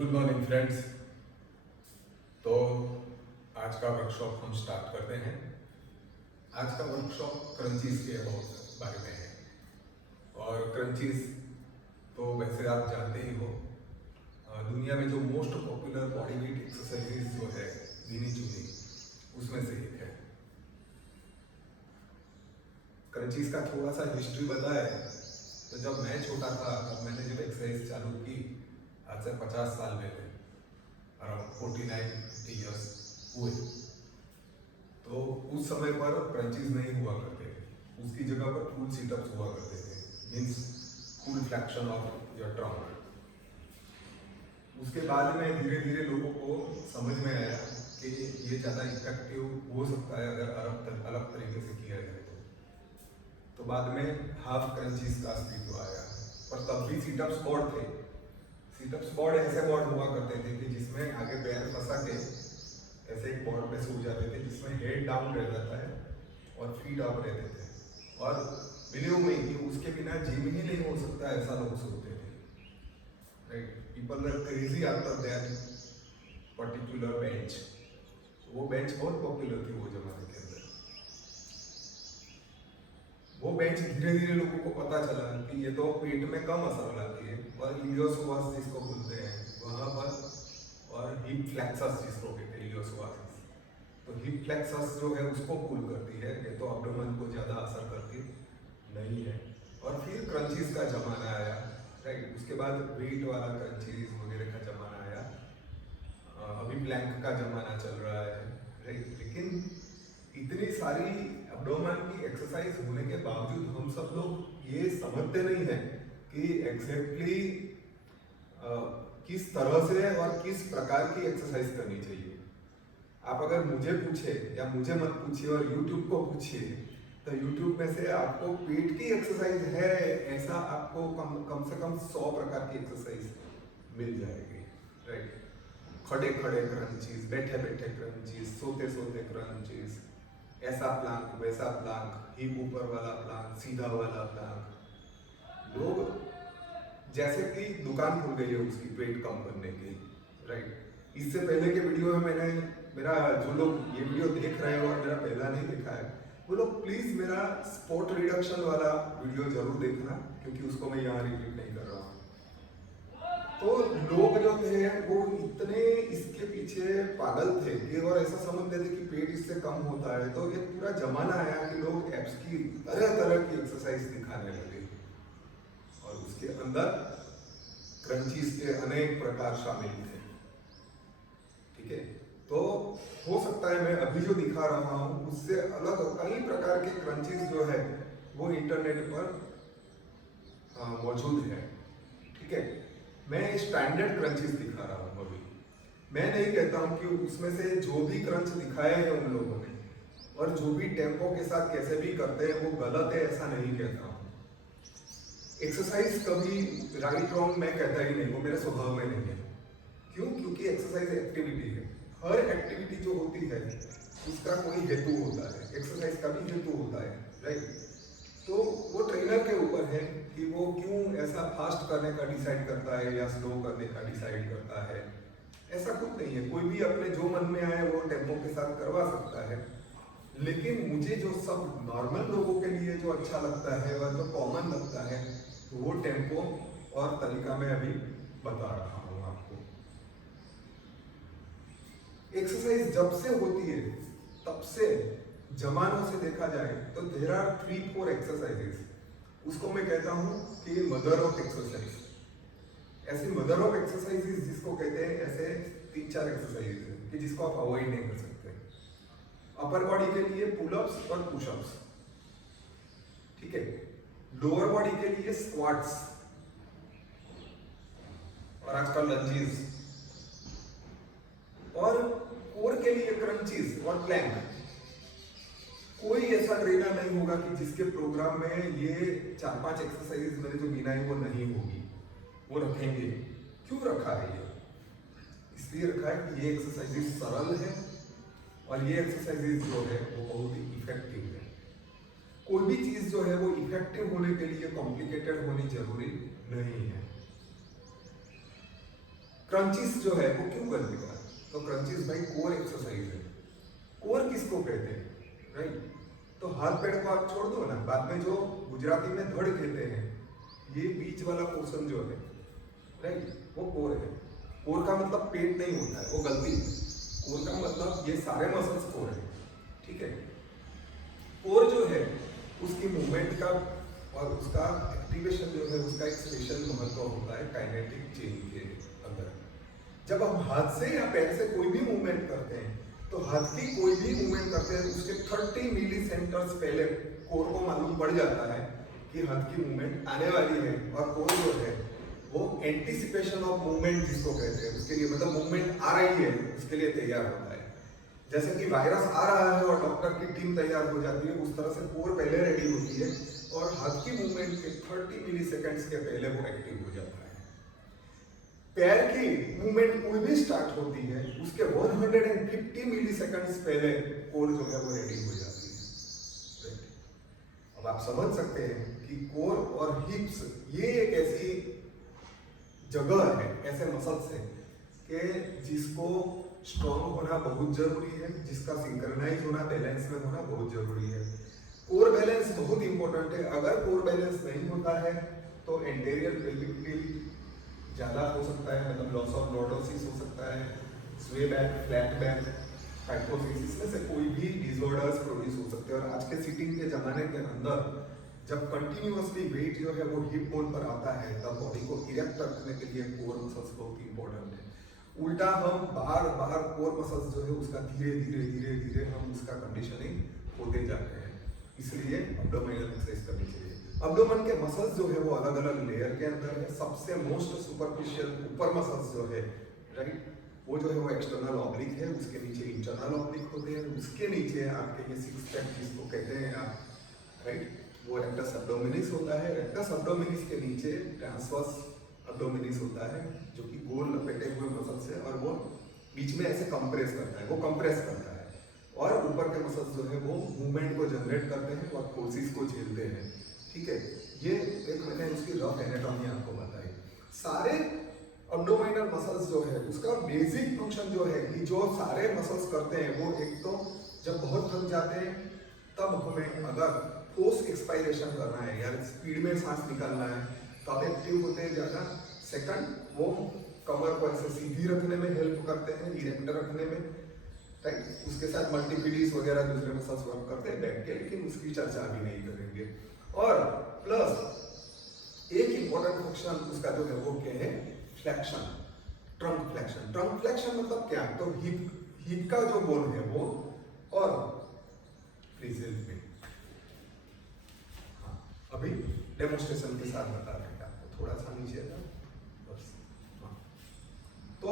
Good morning friends. तो आज का वर्कशॉप हम स्टार्ट करते हैं। आज का वर्कशॉप क्रंचीज के बारे में है। और क्रंचीज तो वैसे आप जानते ही हो, दुनिया में जो most popular body weight exercises जो है गिनी चुनी उसमें से एक है। क्रंचीज का थोड़ा सा हिस्ट्री बताया तो जब मैं छोटा था तब मैंने जब एक्सरसाइज चालू की, आज से 50 साल पहले, अराउंड 49 ईयर्स हुए, तो उस समय पर क्रंचीज नहीं हुआ करते थे। उसकी जगह पर फुल सिटअप्स हुआ करते थे, means full flexion of your trunk. उसके बाद में धीरे धीरे लोगों को समझ में आया कि ये ज़्यादा इफेक्टिव हो सकता है अगर अलग तरीके से किया जाए तो बाद में हाफ क्रंचीज का अस्तित्व आया। पर तब भी सिटअप स्क्वाड थे। सिटअप स्क्वाड ऐसे बोर्ड हुआ करते थे कि जिसमें आगे पैर फंसा के ऐसे एक बोर्ड पे सो जाते थे, जिसमें हेड डाउन रह जाता है और फीट अप रहते थे। और बिलीव मी कि उसके बिना जिम ही नहीं हो सकता, ऐसा लोग सोचते थे। Right, people were crazy after that particular bench. वो बेंच बहुत पॉपुलर थी वो जमाने के अंदर। वो बेंच धीरे धीरे लोगों को पता चला कि ये तो पेट में कम असर लाती है, और इलियोसोवास जिसको बोलते हैं वहाँ पर, और हिप फ्लेक्सस जिसको कहते हैं इलियोसोवासिस, तो हिप फ्लेक्सस जो है उसको पुल करती है, ये तो अब्डोमेन को ज़्यादा असर करती नहीं है। और फिर क्रंचीज का जमाना आया। राइट, उसके बाद वेट वाला क्रंचीज वगैरह का जमाना आया। अभी प्लैंक का जमाना चल रहा है। राइट, लेकिन इतनी सारी एब्डोमेन की एक्सरसाइज होने के बावजूद हम सब लोग ये समझते नहीं हैं कि एग्जैक्टली किस तरह से और किस प्रकार की एक्सरसाइज करनी चाहिए। आप अगर मुझे पूछे या मुझे मत पूछिए और YouTube को पूछिए, तो YouTube में से आपको पेट की एक्सरसाइज है ऐसा आपको कम से कम 100 प्रकार की एक्सरसाइज मिल जाएगी। राइट, खड़े खड़े क्रंचीज, बैठे बैठे क्रंचीज, सोते सोते क्रंचीज, ऐसा प्लांक वैसा प्लांक, हिप ऊपर वाला प्लांक, सीधा वाला प्लांक। लोग जैसे कि दुकान खुल गई है उसकी पेट कम करने की। राइट, इससे पहले के वीडियो में मैंने मेरा जो लोग ये वीडियो देख रहे हो और मेरा पहला नहीं देखा है, वो लोग प्लीज मेरा स्पॉट रिडक्शन वाला वीडियो जरूर देखना, क्योंकि उसको मैं यहाँ रिपीट नहीं कर रहा हूँ। तो लोग जो थे वो इतने इसके पीछे पागल थे कि और ऐसा समझते थे कि पेट इससे कम होता है। तो एक पूरा जमाना आया कि लोग एब्स की तरह तरह की एक्सरसाइज दिखाने लगे, और उसके अंदर क्रंचीज के अनेक प्रकार शामिल थे। ठीक है, तो हो सकता है मैं अभी जो दिखा रहा हूँ उससे अलग कई प्रकार के क्रंचीज जो है वो इंटरनेट पर मौजूद है। ठीक है, मैं स्टैंडर्ड क्रंचेस दिखा रहा हूँ अभी। मैं नहीं कहता हूँ कि उसमें से जो भी क्रंच दिखाए हैं उन लोगों ने और जो भी टेम्पो के साथ कैसे भी करते हैं वो गलत है, ऐसा नहीं कहता हूँ। एक्सरसाइज कभी राइट रॉन्ग मैं कहता ही नहीं, वो मेरे स्वभाव में नहीं है। क्यों? क्योंकि एक्सरसाइज एक्टिविटी है। हर एक्टिविटी जो होती है उसका कोई हेतु होता है, एक्सरसाइज का भी हेतु होता है। राइट, तो वो ट्रेनर के ऊपर है कि वो क्यों ऐसा फास्ट करने का डिसाइड करता है या स्लो करने का डिसाइड करता है। ऐसा कुछ नहीं है, कोई भी अपने जो मन में आए वो टेम्पो के साथ करवा सकता है। लेकिन मुझे जो सब नॉर्मल लोगों के लिए जो अच्छा लगता है और जो कॉमन लगता है वो टेम्पो और तरीका मैं अभी बता रहा हूँ आपको। एक्सरसाइज जब से होती है तब से जमानों से देखा जाए तो देयर आर 3-4 एक्सरसाइजेस, उसको मैं कहता हूं कि मदर ऑफ एक्सरसाइज। ऐसी मदर ऑफ एक्सरसाइजेस जिसको कहते हैं, ऐसे 3-4 एक्सरसाइजेस हैं कि जिसको आप अवॉइड नहीं कर सकते। अपर बॉडी के लिए पुलअप्स और पुशअप्स। ठीक है, लोअर बॉडी के लिए स्क्वाट्स और आजकल लंजेस, और कोर के लिए क्रंचीज और प्लैंक। कोई ऐसा ट्रेनर नहीं होगा कि जिसके प्रोग्राम में ये 4-5 एक्सरसाइज मैंने जो गिनाई वो नहीं होगी, वो रखेंगे। क्यों रखा है ये? इसलिए रखा है कि ये एक्सरसाइजेज सरल है और ये एक्सरसाइजेज जो है वो बहुत ही इफेक्टिव है। कोई भी चीज जो है वो इफेक्टिव होने के लिए कॉम्प्लिकेटेड होनी जरूरी नहीं है। क्रंचीज जो है वो क्यों करने का, तो क्रंचीज भाई कोर एक्सरसाइज है। कोर किसको कहते हैं, राइट। तो हाथ पैर को आप छोड़ दो ना, बाद में जो गुजराती में धड़ कहते हैं, ये बीच वाला पोर्शन जो है, राइट, वो कोर है। कोर का मतलब पेट नहीं होता है, वो गलती है। कोर का मतलब ये सारे मसल्स कोर है, ठीक है। कोर जो है उसकी मूवमेंट का और उसका एक्टिवेशन जो है उसका एक स्पेशल महत्व होता है काइनेटिक चेन के अंदर। जब हम हाथ से या पैर से कोई भी मूवमेंट करते हैं तो हाथ की कोई भी मूवमेंट करते हैं उसके 30 मिली सेंटर्स पहले कोर को मालूम पड़ जाता है कि हाथ की मूवमेंट आने वाली है, और कोर जो है वो एंटिसिपेशन ऑफ मूवमेंट जिसको कहते हैं उसके लिए, मतलब मूवमेंट आ रही है उसके लिए तैयार होता है। जैसे कि वायरस आ रहा है और डॉक्टर की टीम तैयार हो जाती है, उस तरह से कोर पहले रेडी होती है और हाथ की मूवमेंट के 30 मिली सेकेंड्स के पहले वो एक्टिव हो जाता है। पैर की मूवमेंट कोई भी स्टार्ट होती है उसके 150 मिली सेकेंड्स पहले कोर जो है वो रेडी हो जाती है। अब आप समझ सकते हैं कि कोर और हिप्स ये एक ऐसी जगह है, ऐसे मसल्स हैं कि जिसको स्ट्रॉन्ग होना बहुत जरूरी है, जिसका सिंक्रोनाइज होना, बैलेंस में होना बहुत जरूरी है। कोर बैलेंस बहुत इंपॉर्टेंट है। अगर कोर बैलेंस नहीं होता है तो एंटीरियर पेल्विक टिल्ट ज्यादा हो सकता है, मतलब लॉस ऑफ लॉर्डोसिस हो सकता है, स्वे बैक, फ्लैट बैक, हाइपोसिस, इसमें से कोई भी डिसऑर्डर्स प्रोड्यूस हो सकते हैं। और आज के सिटिंग के जमाने के अंदर जब कंटिन्यूअसली वेट जो है वो हिप बोन पर आता है तब बॉडी को इरेक्ट रखने के लिए कोर मसल्स बहुत इंपॉर्टेंट है। उल्टा हम बार बार कोर मसल्स जो है उसका धीरे धीरे धीरे धीरे हम उसका कंडीशनिंग होते जाते हैं, इसलिए अब्डोमिनल एक्सरसाइज करनी चाहिए। अब्डोमेन के मसल्स जो है वो अलग अलग लेयर के अंदर है। सबसे मोस्ट सुपरफिशियल ऊपर मसल्स जो है, राइट, वो जो है वो एक्सटर्नल ऑब्लिक है, उसके नीचे इंटरनल ऑब्लिक होते हैं, उसके नीचे आपके ये सिक्स पैक जिसको कहते हैं आप, राइट, वो रेक्टस एब्डोमिनिस होता है। रेक्टस एब्डोमिनिस के नीचे ट्रांसवर्स एब्डोमिनिस होता है जो कि गोल लपेटे हुए मसल्स है और वो बीच में ऐसे कंप्रेस करता है, वो कंप्रेस करता है, और ऊपर के मसल्स जो है वो मूवमेंट को जनरेट करते हैं और फोर्सेस को झेलते हैं, ठीक है। ये एक मैंने उसकी रफ एनाटॉमी आपको बताई। सारे अब्डोमिनल मसल्स जो है उसका बेसिक फंक्शन जो है कि जो सारे मसल्स करते हैं वो एक तो जब बहुत थक जाते हैं तब हमें अगर फोर्स एक्सपायरेशन करना है या स्पीड में सांस निकालना है तब एक्टिव होते हैं ज़्यादा। सेकंड, वो कमर को ऐसे सीधी रखने में हेल्प करते हैं, इरेक्ट रखने में, राइट। उसके साथ मल्टीपीडीज वगैरह दूसरे मसल्स वर्क करते हैं बैक के, लेकिन उसकी चर्चा अभी नहीं करेंगे। और प्लस एक इंपॉर्टेंट फंक्शन उसका जो है वो क्या है, flexion, trunk flexion. Trunk flexion मतलब क्या, तो हिप का जो बोन है वो और फ्रीजेस में, हाँ, अभी डेमोन्स्ट्रेशन के साथ बता रहे हैं आपको, थोड़ा सा नीचे था बस, हाँ। तो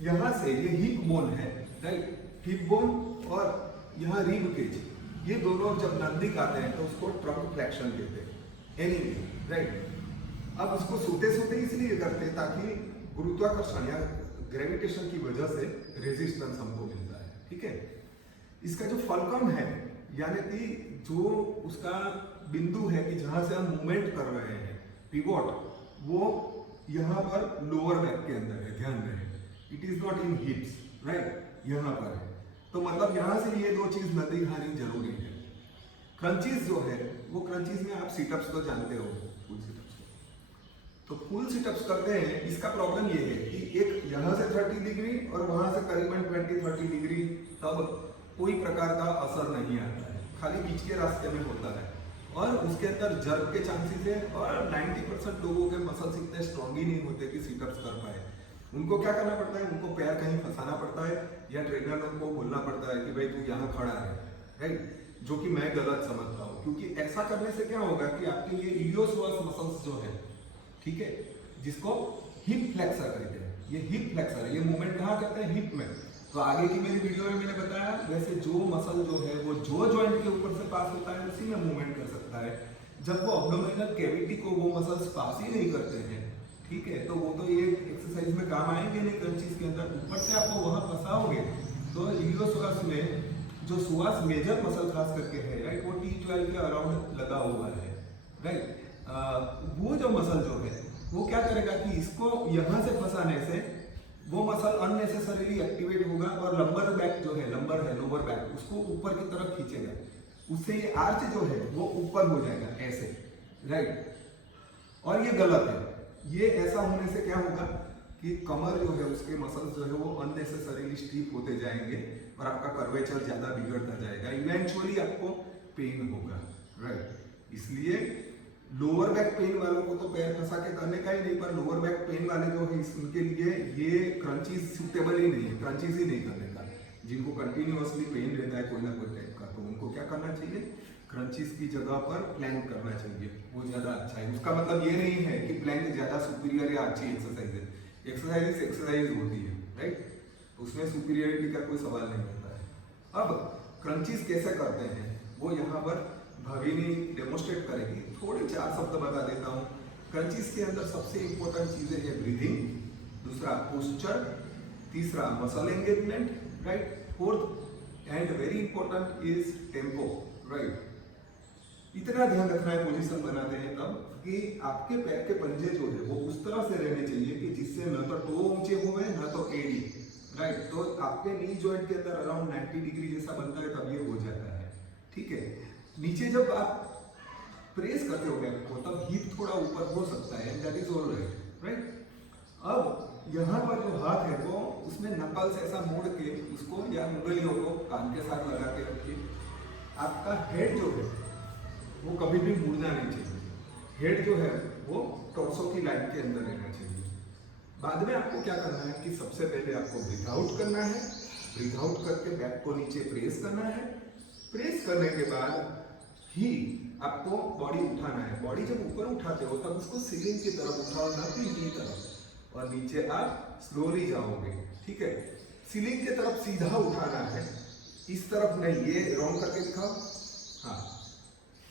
यहाँ से ये हिप बोन है, राइट, हिप बोन और यहाँ रिब केज, ये दोनों जब नजदीक आते हैं तो उसको ट्रंक फ्लेक्शन कहते हैं, एनीवे, राइट। अब उसको सोते सोते इसलिए करते हैं ताकि गुरुत्वाकर्षण या ग्रेविटेशन की वजह से रेजिस्टेंस हमको मिलता है, ठीक है। इसका जो फलक्रम है यानी कि जो उसका बिंदु है कि जहां से हम मूवमेंट कर रहे हैं, पिवोट, वो यहाँ पर लोअर बैक के अंदर है, ध्यान रहे, it is not in हिप्स, right, यहाँ पर है। तो मतलब यहाँ से ये दो चीज नजदीक आनी जरूरी है। क्रंचीज जो है वो, क्रंचीज में आप सिटअप्स तो जानते हो, फुल सिटअप्स, तो फुल सिटअप्स करते हैं। इसका प्रॉब्लम ये है कि एक यहाँ से 30 डिग्री और वहां से करीबन 20-30 डिग्री, तब कोई प्रकार का असर नहीं आता है, खाली बीच के रास्ते में होता है और उसके अंदर जर्क के चांसेस है। और 90% लोगों के मसल्स इतने स्ट्रॉन्ग ही नहीं होते कि सिटअप्स कर पाए। उनको क्या करना पड़ता है, उनको पैर कहीं फंसाना पड़ता है या ट्रेनर को बोलना पड़ता है कि भाई तू यहाँ खड़ा है, राइट, जो कि मैं गलत समझता हूँ, क्योंकि ऐसा करने से क्या होगा कि आपके ये इलियोसोअस मसल्स जो है, ठीक है, जिसको हिप फ्लेक्सर कहते हैं, ये हिप फ्लेक्सर है, ये मूवमेंट कहाँ करते हैं, हिप में। तो आगे की मेरी वीडियो में मैंने बताया वैसे जो मसल जो है वो जो जॉइंट के ऊपर से पास होता है उसी में मूवमेंट कर सकता है। जब वो अब्डोमिनल कैविटी को वो मसल्स पास ही नहीं करते हैं, ठीक है, तो वो तो ये एक्सरसाइज में काम आएंगे नहीं। क्रंचीज के अंदर ऊपर से आपको वहां फंसाओगे तो इलियोसोअस में जो सुआस मेजर मसल खास करके है, राइट, वो T12 के अराउंड लगा हुआ है, राइट। वो जो मसल जो है वो क्या करेगा कि इसको यहाँ से फंसाने से वो मसल अननेसेसरीली एक्टिवेट होगा और लंबर बैक जो है, लंबर है लोअर बैक, उसको ऊपर की तरफ खींचेगा, उससे ये आर्च जो है वो ऊपर हो जाएगा ऐसे, राइट। और ये गलत है। ये ऐसा होने से क्या होगा कि कमर जो है उसके मसल्स जो है वो अननेसेसरीली स्टीफ होते जाएंगे और आपका कर्वेचर ज्यादा बिगड़ता जाएगा, इवेंचुअली आपको पेन होगा, राइट। इसलिए लोअर बैक पेन वालों को तो पैर फंसा के करने का ही नहीं, पर लोअर बैक पेन वाले जो है उनके लिए ये क्रंचीज सूटेबल ही नहीं है, क्रंचीज ही नहीं करने का। जिनको कंटिन्यूअसली पेन रहता है कोई ना कोई टाइप का, तो उनको क्या करना चाहिए, क्रंचीज की जगह पर प्लैंक करना चाहिए, वो ज्यादा अच्छा है। उसका मतलब ये नहीं है कि प्लैंक ज्यादा सुपीरियर या अच्छी एक्सरसाइज है, एक्सरसाइज होती है, राइट। उसमें सुपीरियरिटी का कोई सवाल नहीं होता है। अब क्रंचीज कैसे करते हैं वो यहाँ पर भगिनी डेमोस्ट्रेट करेगी, थोड़े 4 शब्द बता देता हूँ। क्रंचीज के अंदर सबसे इंपॉर्टेंट चीजें हैं ब्रीथिंग, दूसरा पोस्चर, तीसरा muscle engagement, right, fourth and very important is tempo, right. इतना ध्यान रखना है पोजीशन बनाते हैं तब कि आपके पैर के पंजे जो है वो उस तरह से रहने चाहिए कि जिससे न तो टो ऊंचे हुए न तो एडी, राइट। तो आपके नी जॉइंट के अंदर अराउंड 90 डिग्री जैसा बनता है तब ये हो जाता है, ठीक है। नीचे जब आप प्रेस करते हो बैक को तब हिप थोड़ा ऊपर हो सकता है, that is all right, right. अब यहाँ पर जो हाथ है वो उसमें नकल से ऐसा मोड़ के उसको या उंगलियों को कान के साथ लगा के रखिए। आपका हेड जो है वो कभी भी मुड़ना नहीं चाहिए, हेड जो है वो टॉर्सो की लाइन के अंदर रहना चाहिए। बाद में आपको क्या करना है कि सबसे पहले आपको ब्रीथ आउट करना है, ब्रीथ आउट करके बैक को नीचे प्रेस करना है। प्रेस करने के बाद ही आपको बॉडी उठाना है। बॉडी जब ऊपर उठाते हो तब उसको सीलिंग की तरफ उठाओ, ना की तरफ, और नीचे आप स्लोली जाओगे, ठीक है। सीलिंग की तरफ सीधा उठाना है, इस तरफ नहीं, ये रॉन्ग करके दिखाओ, हाँ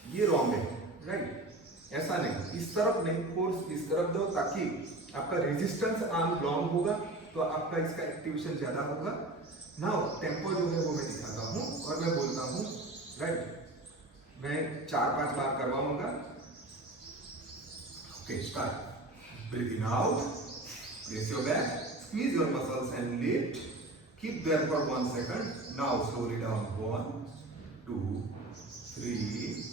ये रॉन्ग है, राइट, ऐसा नहीं, इस तरफ नहीं, फोर्स इस तरफ दो ताकि आपका रेजिस्टेंस आर्म लॉन्ग होगा तो आपका इसका एक्टिवेशन ज्यादा होगा। नाउ टेम्पो जो है वो मैं दिखाता हूँ और मैं बोलता हूँ, राइट। मैं 4-5 बार करवाऊंगा। Okay, start. Breathing out, press your back, squeeze your muscles and lift, keep their for 1 second. Now slowly down, 1 2 3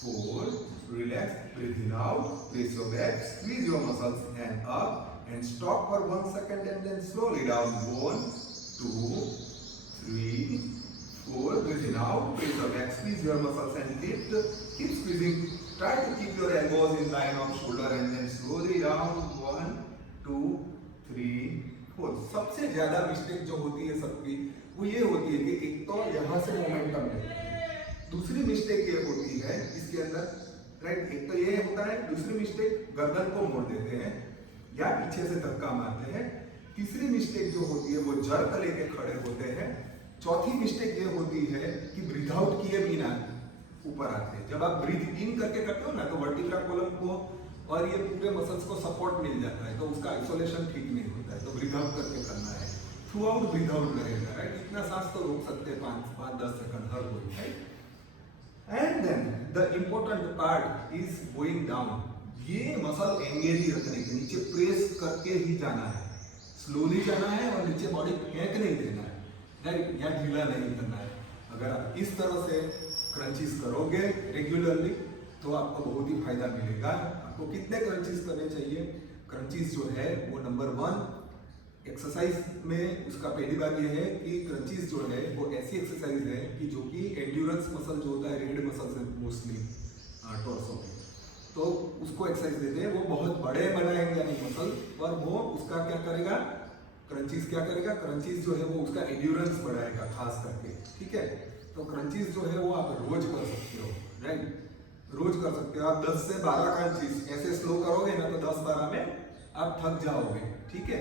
4, relax, breathing out, press your back, squeeze your muscles and up and stop for 1 second and then slowly down, 1 2 3 4, breathing out, press your back, squeeze your muscles and lift, keep squeezing, try to keep your elbows in line of shoulder and then slowly down, 1 2 3 4। सबसे ज्यादा mistake जो होती है सबकी वो ये होती है कि एक तो यहाँ से मोमेंटम है, दूसरी मिस्टेक ये होती है इसके अंदर, राइट, एक तो ये होता है, दूसरी मिस्टेक गर्दन को मोड़ देते हैं या पीछे से धक्का मारते हैं, तीसरी मिस्टेक जो होती है वो जर्क लेके खड़े होते हैं, चौथी मिस्टेक ये होती है कि ब्रीथ आउट किए बिना ऊपर आते हैं। जब आप ब्रीथ इन करके करते हो ना तो वर्टिब्रा कॉलम को और ये पूरे मसल्स को सपोर्ट मिल जाता है, तो उसका आइसोलेशन ठीक नहीं होता है, तो ब्रीथ आउट करके करना है, थ्रू आउट ब्रीथ आउट रहेगा, राइट। इतना सांस तो रोक सकते हैं 5-10 सेकंड हर कोई, right. And then the important part is going down. ये मसल एंगेज ही रखने के, नीचे प्रेस करके ही जाना है, स्लोली जाना है और नीचे बॉडी फेंक नहीं देना है, राइट, या ढीला नहीं करना है। अगर आप इस तरह से क्रंचीज करोगे रेगुलरली तो आपको बहुत ही फायदा मिलेगा। आपको कितने क्रंचीज करने चाहिए? क्रंचीज जो है वो नंबर 1 एक्सरसाइज में उसका पहली बात यह है कि क्रंचीज जो है वो ऐसी एक्सरसाइज है कि जो कि एंड्योरेंस मसल जो होता है, रीढ़ मसल से मोस्टली टॉर्सो में, तो उसको एक्सरसाइज देते हैं। वो बहुत बड़े बनाएंगे नहीं मसल, और वो उसका क्या करेगा, क्रंचीज क्या करेगा, क्रंचीज जो है वो उसका एंड्योरेंस बढ़ाएगा खास करके, ठीक है। तो क्रंचीज जो है वो आप रोज कर सकते हो, राइट, रोज कर सकते हो। आप 10 से 12 क्रंचीज ऐसे स्लो करोगे ना तो 10-12 में आप थक जाओगे, ठीक है।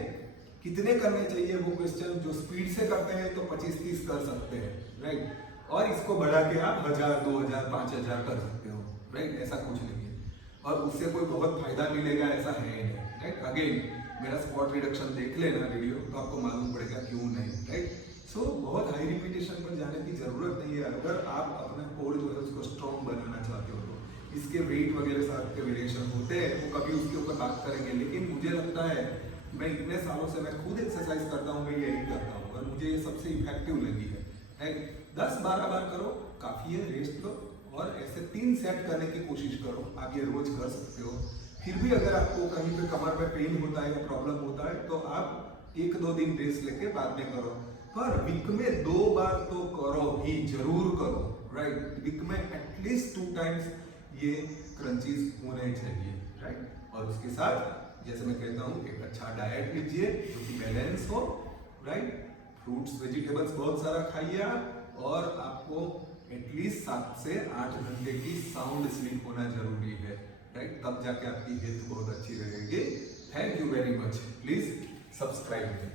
कितने करने चाहिए वो क्वेश्चन, जो स्पीड से करते हैं तो 25-30 कर सकते हैं, राइट, और इसको बढ़ा के आप 1000, 2000, 5000 कर सकते हो, राइट, ऐसा कुछ नहीं है। और उससे कोई बहुत फायदा मिलेगा ऐसा है नहीं, राइट। अगेन मेरा स्क्वाट रिडक्शन देख लेना वीडियो तो आपको मालूम पड़ेगा क्यों नहीं, राइट। सो बहुत हाई रिपीटेशन पर जाने की जरूरत नहीं है। अगर आप अपना कोर जो है उसको स्ट्रॉन्ग बनाना चाहते हो तो इसके वेट वगैरह साथ के वेरिएशन होते हैं, वो कभी उसके ऊपर बात करेंगे, लेकिन मुझे लगता है मैं इतने सालों से मैं खुद एक्सरसाइज करता हूँ, मैं यही करता हूँ और मुझे ये सबसे इफेक्टिव लगी है। 10-12 बार करो, काफी है, रेस्ट लो और ऐसे 3 सेट करने की कोशिश करो। आप ये रोज कर सकते हो। फिर भी अगर आपको कहीं पे कमर में पेन होता है या प्रॉब्लम होता है तो आप 1-2 दिन रेस्ट लेके बाद में करो, पर वीक में 2 बार तो करो ही, जरूर करो, राइट। वीक में एटलीस्ट 2 टाइम्स ये क्रंचीज होने चाहिए, राइट। और उसके साथ जैसे मैं कहता हूँ एक अच्छा डाइट लीजिए जो कि बैलेंस हो, राइट। फ्रूट्स वेजिटेबल्स बहुत सारा खाइए आप, और आपको एटलीस्ट 7 से 8 घंटे की साउंड स्लीप होना जरूरी है, राइट। तब जाके आपकी हेल्थ बहुत अच्छी रहेगी। Thank you very much. Please subscribe me.